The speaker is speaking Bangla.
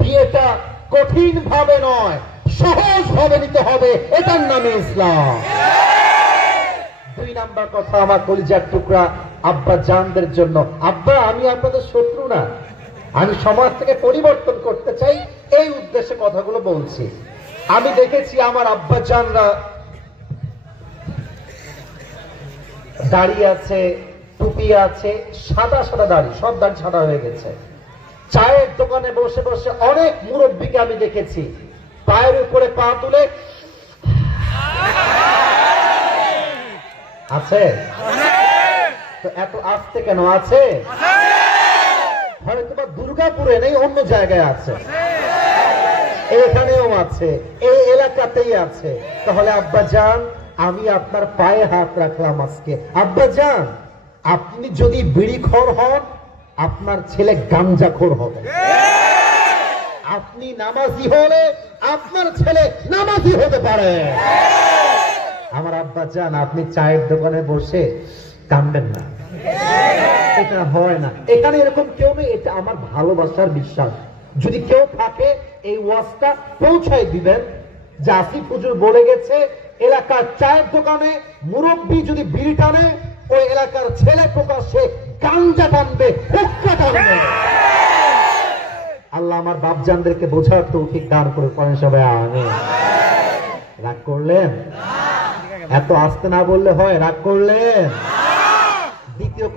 বিয়েটা কঠিন ভাবে নয়, সহজ ভাবে নিতে হবে, এটার নামে ইসলাম। 2 নাম্বার কথা আমার কলিজার টুকরা আব্বা জানদের জন্য। আব্বা, আমি আপনাদের শত্রু না, আমি সমাজ থেকে পরিবর্তন করতে চাই, এই উদ্দেশ্যে কথাগুলো বলছি। আমি দেখেছি আমার আব্বা জানরা দাড়ি আছে, টুপি আছে, সাদা সাদা দাড়ি, সব দাড়ি সাদা হয়ে গেছে। চায়ের দোকানে বসে বসে অনেক মুরব্বীকে আমি দেখেছি পায়ের উপরে পা তুলে আছে। তো এত আসতে কেন আছে? হয়তো বা দুর্গাপুরে নেই, অন্য জায়গায় আছে, এখানেও আছে, এই এলাকাতেই আছে। তাহলে আব্বা জান, আমি আপনার পায়ে হাত রাখলাম আজকে। আব্বা জান, আপনি যদি বিড়িখোর হন, আপনার ছেলে গাঞ্জাখোর হবে। আপনি নামাজি হলে আপনার ছেলে নামাজি হতে পারে। আমার আব্বা জান, আপনি চায়ের দোকানে বসে কাঁদবেন না, এটা হয় না। এখানে এরকম কেউ নেই, এটা আমার ভালোবাসার বিশ্বাস। যদি কেউ থাকে এই ওয়াজটা পৌঁছায় দিবেন যে আসিফ হুজুর বলে গেছে এলাকার চায়ের দোকানে মুরব্বী যদি বিড়ি টানে, ওই এলাকার ছেলে প্রকাশ্যে গাঞ্জা টানবে, হুক্কা টানবে। আল্লাহ আমার বাপজানদেরকে বোঝার তৌফিক দান করে করেন সবাই, আমিন। রাগ করলেন? এত আসতে না বললে হয়? রাগ করলেন? দ্বিতীয়